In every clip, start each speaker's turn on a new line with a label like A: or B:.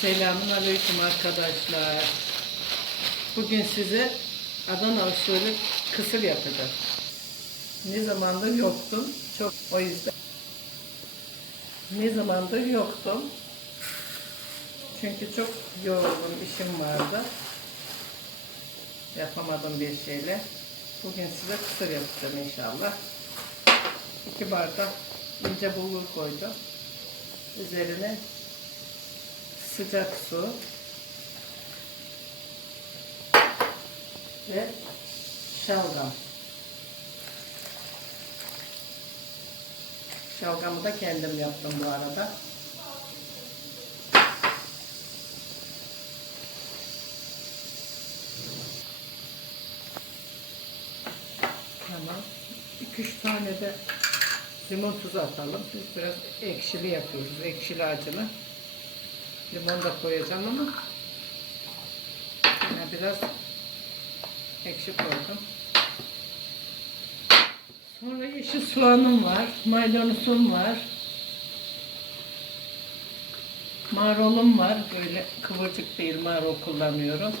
A: Selamun Aleyküm arkadaşlar. Bugün size Adana usulü kısır yapacağım. Ne zamandır yoktum. Çok o yüzden. Ne zamandır yoktum. Çünkü çok yoğun işim vardı. Yapamadım bir şeyle. Bugün size kısır yapacağım inşallah. İki bardak ince bulgur koydum. Üzerine sıcak su ve şalgam. Şalgamı da kendim yaptım bu arada. Tamam. 2-3 tane de limon tuzu atalım. Biz biraz ekşili yapıyoruz. Ekşili acılı. Limon da koyacağım ama yine biraz ekşi koydum. Sonra yeşil soğanım var. Maydanozum var. Marolum var. Böyle kıvırcık değil marul kullanıyorum.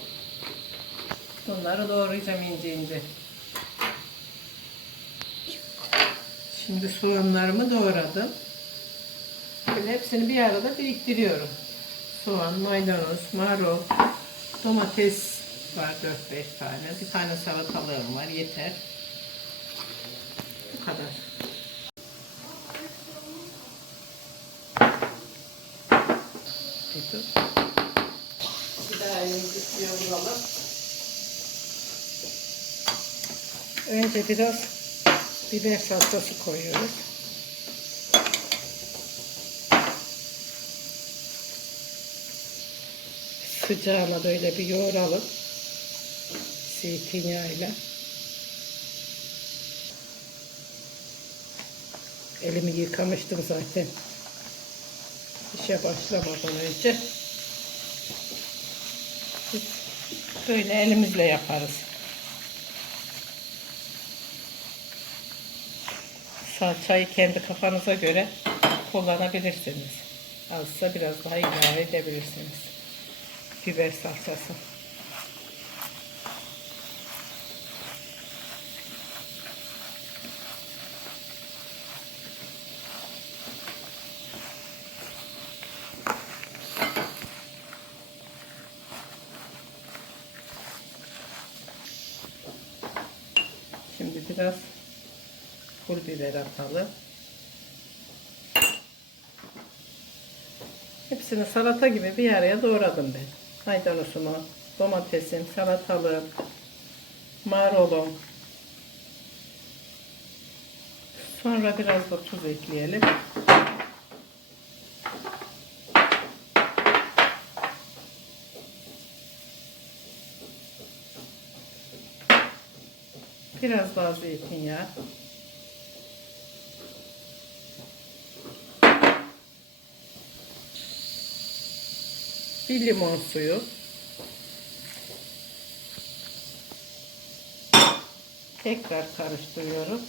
A: Bunları doğrayacağım ince ince. Şimdi soğanlarımı doğradım. Böyle hepsini bir arada biriktiriyorum. Soğan, maydanoz, marul, domates var 4-5 tane. Bir tane salatalığım var yeter. Bu kadar. Bir daha elimizi suya vuralım. Önce biraz biber salçası koyuyoruz. Sıcağına böyle bir yoğuralım. Zeytinyağıyla. Elimi yıkamıştım zaten. İşe başlamadan önce. Böyle elimizle yaparız. Salçayı kendi kafanıza göre kullanabilirsiniz. Azsa biraz daha ilave edebilirsiniz. Biber salçası. Şimdi biraz pul biber atalım. Hepsini salata gibi bir araya doğradım ben. Maydanozumu, domatesim, salatalığım, marulum. Sonra biraz da tuz ekleyelim. Biraz daha zeytinyağı. Bir limon suyu. Tekrar karıştırıyorum.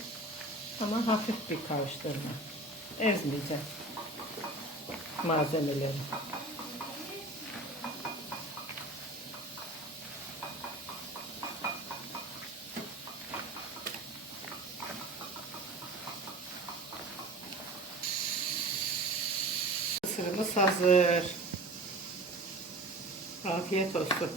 A: Ama hafif bir karıştırma. Ezmeyeceğim malzemeleri. Mısırımız hazır. Afiyet olsun.